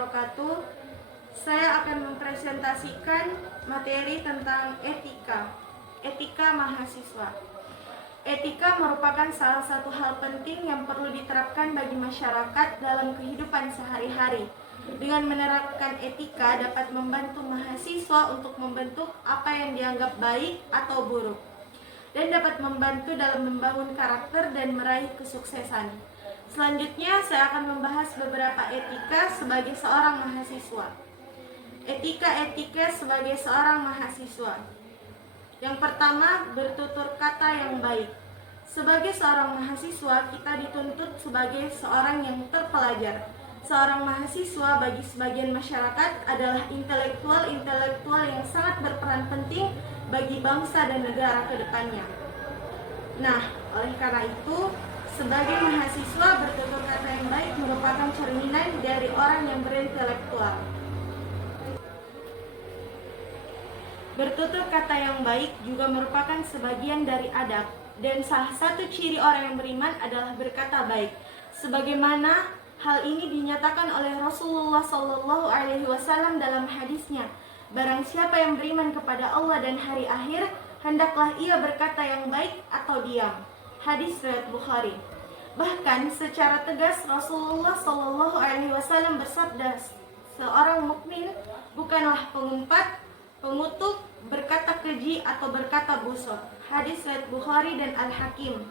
wabarakatuh. Saya akan mempresentasikan materi tentang etika mahasiswa. Etika merupakan salah satu hal penting yang perlu diterapkan bagi masyarakat dalam kehidupan sehari-hari. Dengan menerapkan etika dapat membantu mahasiswa untuk membentuk apa yang dianggap baik atau buruk, dan dapat membantu dalam membangun karakter dan meraih kesuksesan. Selanjutnya saya akan membahas beberapa etika sebagai seorang mahasiswa. Etika sebagai seorang mahasiswa. Yang pertama, bertutur kata yang baik. Sebagai seorang mahasiswa, kita dituntut sebagai seorang yang terpelajar. Seorang mahasiswa bagi sebagian masyarakat adalah intelektual yang sangat berperan penting bagi bangsa dan negara ke depannya. Nah, oleh karena itu, sebagai mahasiswa, bertutur kata yang baik merupakan cerminan dari orang yang berintelektual. Bertutur kata yang baik juga merupakan sebagian dari adab, dan salah satu ciri orang yang beriman adalah berkata baik. Sebagaimana hal ini dinyatakan oleh Rasulullah SAW dalam hadisnya, barang siapa yang beriman kepada Allah dan hari akhir, hendaklah ia berkata yang baik atau diam. Hadis riwayat Bukhari. Bahkan secara tegas Rasulullah SAW bersabda, seorang mukmin bukanlah pengumpat, pengutuk, berkata keji atau berkata busuk. Hadis riwayat Bukhari dan Al-Hakim.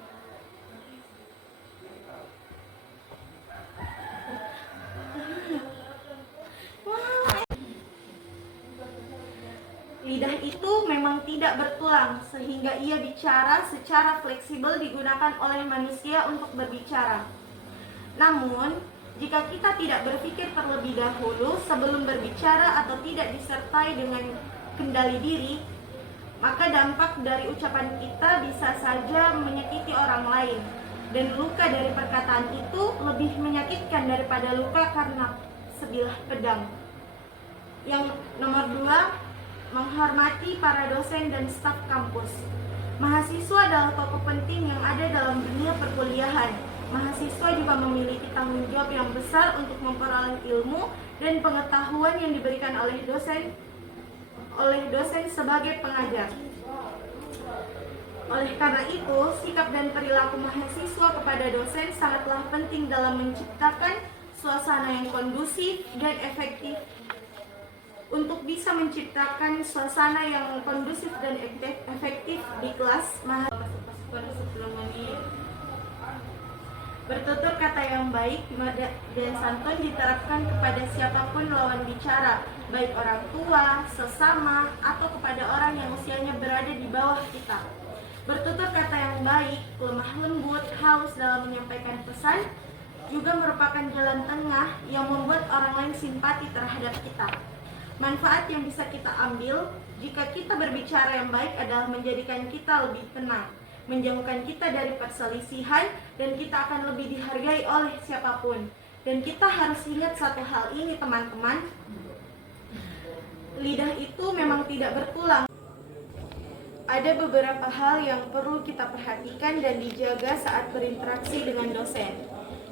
Lidah itu memang tidak bertulang, sehingga ia bicara secara fleksibel digunakan oleh manusia untuk berbicara. Namun, jika kita tidak berpikir terlebih dahulu sebelum berbicara atau tidak disertai dengan kendali diri, maka dampak dari ucapan kita bisa saja menyakiti orang lain. Dan luka dari perkataan itu lebih menyakitkan daripada luka karena sebilah pedang. Yang nomor 2, menghormati para dosen dan staf kampus. Mahasiswa adalah tokoh penting yang ada dalam dunia perkuliahan. Mahasiswa juga memiliki tanggung jawab yang besar untuk memperoleh ilmu dan pengetahuan yang diberikan oleh dosen sebagai pengajar. Oleh karena itu, sikap dan perilaku mahasiswa kepada dosen sangatlah penting dalam menciptakan suasana yang kondusif dan efektif. Untuk bisa menciptakan suasana yang kondusif dan efektif di kelas, bertutur kata yang baik dan santun diterapkan kepada siapapun lawan bicara, baik orang tua, sesama, atau kepada orang yang usianya berada di bawah kita. Bertutur kata yang baik, lemah lembut, halus dalam menyampaikan pesan, juga merupakan jalan tengah yang membuat orang lain simpati terhadap kita. Manfaat yang bisa kita ambil jika kita berbicara yang baik adalah menjadikan kita lebih tenang, menjauhkan kita dari perselisihan, dan kita akan lebih dihargai oleh siapapun. Dan kita harus ingat satu hal ini, teman-teman. Lidah itu memang tidak bertulang. Ada beberapa hal yang perlu kita perhatikan dan dijaga saat berinteraksi dengan dosen.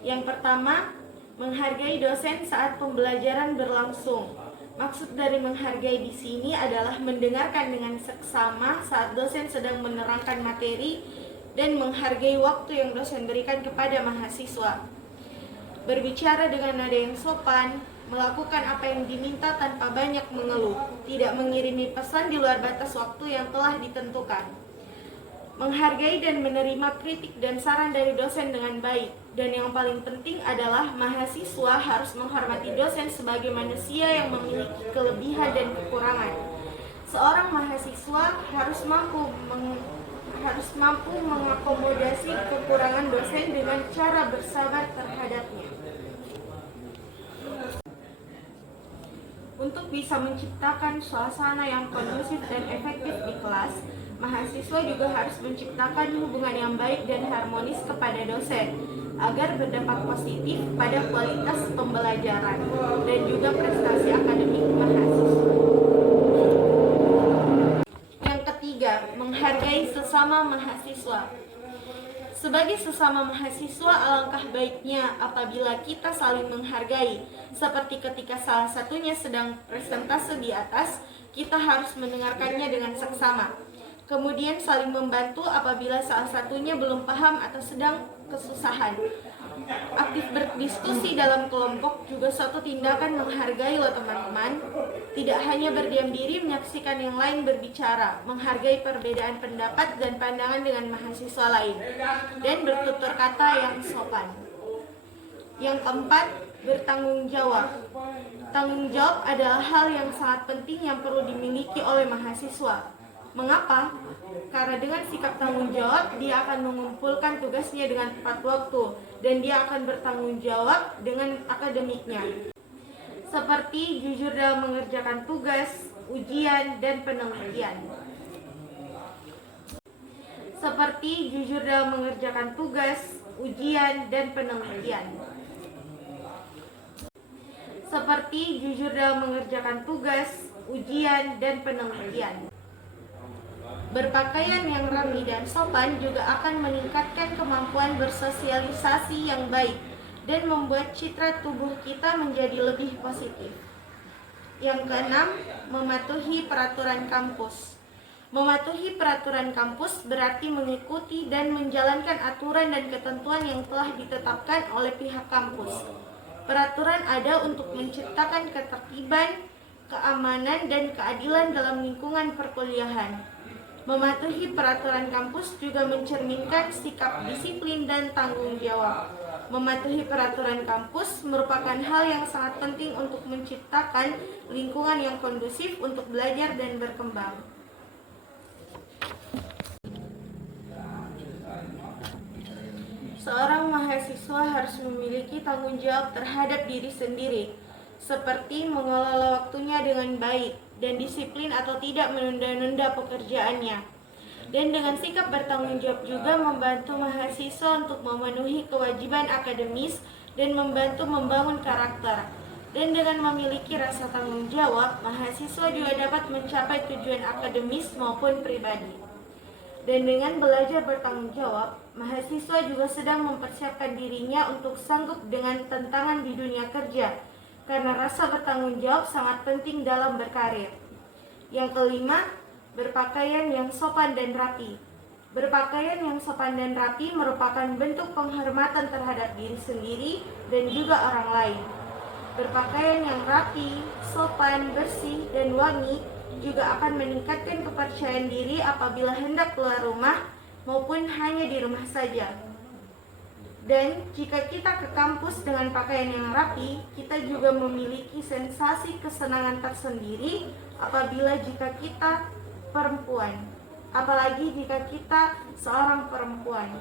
Yang pertama, menghargai dosen saat pembelajaran berlangsung. Maksud dari menghargai di sini adalah mendengarkan dengan seksama saat dosen sedang menerangkan materi dan menghargai waktu yang dosen berikan kepada mahasiswa. Berbicara dengan nada yang sopan, melakukan apa yang diminta tanpa banyak mengeluh, tidak mengirimi pesan di luar batas waktu yang telah ditentukan. Menghargai dan menerima kritik dan saran dari dosen dengan baik. Dan yang paling penting adalah mahasiswa harus menghormati dosen sebagai manusia yang memiliki kelebihan dan kekurangan. Seorang mahasiswa harus mampu mengakomodasi kekurangan dosen dengan cara bersabar terhadapnya. Untuk bisa menciptakan suasana yang kondusif dan efektif di kelas, mahasiswa juga harus menciptakan hubungan yang baik dan harmonis kepada dosen agar berdampak positif pada kualitas pembelajaran dan juga prestasi akademik mahasiswa. Yang ketiga, menghargai sesama mahasiswa. Sebagai sesama mahasiswa, alangkah baiknya apabila kita saling menghargai. Seperti ketika salah satunya sedang presentase di atas, kita harus mendengarkannya dengan seksama. Kemudian saling membantu apabila salah satunya belum paham atau sedang kesusahan. Aktif berdiskusi dalam kelompok juga suatu tindakan menghargai loh teman-teman. Tidak hanya berdiam diri menyaksikan yang lain berbicara, menghargai perbedaan pendapat dan pandangan dengan mahasiswa lain, dan bertutur kata yang sopan. Yang keempat, bertanggung jawab. Tanggung jawab adalah hal yang sangat penting yang perlu dimiliki oleh mahasiswa. Mengapa? Karena dengan sikap tanggung jawab, dia akan mengumpulkan tugasnya dengan tepat waktu, dan dia akan bertanggung jawab dengan akademiknya. Seperti jujur dalam mengerjakan tugas, ujian, dan penelitian. Seperti jujur dalam mengerjakan tugas, ujian, dan penelitian. Seperti jujur dalam mengerjakan tugas, ujian, dan penelitian. Berpakaian yang rapi dan sopan juga akan meningkatkan kemampuan bersosialisasi yang baik dan membuat citra tubuh kita menjadi lebih positif. Yang keenam, mematuhi peraturan kampus. Mematuhi peraturan kampus berarti mengikuti dan menjalankan aturan dan ketentuan yang telah ditetapkan oleh pihak kampus. Peraturan ada untuk menciptakan ketertiban, keamanan, dan keadilan dalam lingkungan perkuliahan. Mematuhi peraturan kampus juga mencerminkan sikap disiplin dan tanggung jawab. Mematuhi peraturan kampus merupakan hal yang sangat penting untuk menciptakan lingkungan yang kondusif untuk belajar dan berkembang. Seorang mahasiswa harus memiliki tanggung jawab terhadap diri sendiri, seperti mengelola waktunya dengan baik dan disiplin atau tidak menunda-nunda pekerjaannya. Dan dengan sikap bertanggung jawab juga membantu mahasiswa untuk memenuhi kewajiban akademis dan membantu membangun karakter. Dan dengan memiliki rasa tanggung jawab, mahasiswa juga dapat mencapai tujuan akademis maupun pribadi. Dan dengan belajar bertanggung jawab, mahasiswa juga sedang mempersiapkan dirinya untuk sanggup dengan tantangan di dunia kerja, karena rasa bertanggung jawab sangat penting dalam berkarir. Yang kelima, berpakaian yang sopan dan rapi. Berpakaian yang sopan dan rapi merupakan bentuk penghormatan terhadap diri sendiri dan juga orang lain. Berpakaian yang rapi, sopan, bersih, dan wangi juga akan meningkatkan kepercayaan diri apabila hendak keluar rumah maupun hanya di rumah saja. Dan jika kita ke kampus dengan pakaian yang rapi, kita juga memiliki sensasi kesenangan tersendiri apabila jika kita perempuan, apalagi jika kita seorang perempuan.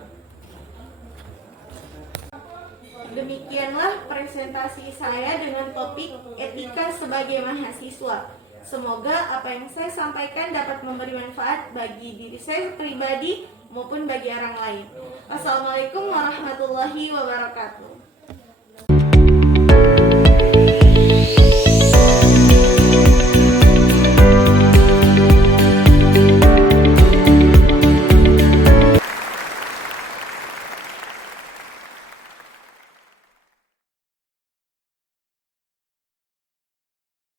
Demikianlah presentasi saya dengan topik etika sebagai mahasiswa. Semoga apa yang saya sampaikan dapat memberi manfaat bagi diri saya pribadi maupun bagi orang lain. Wassalamualaikum warahmatullahi wabarakatuh.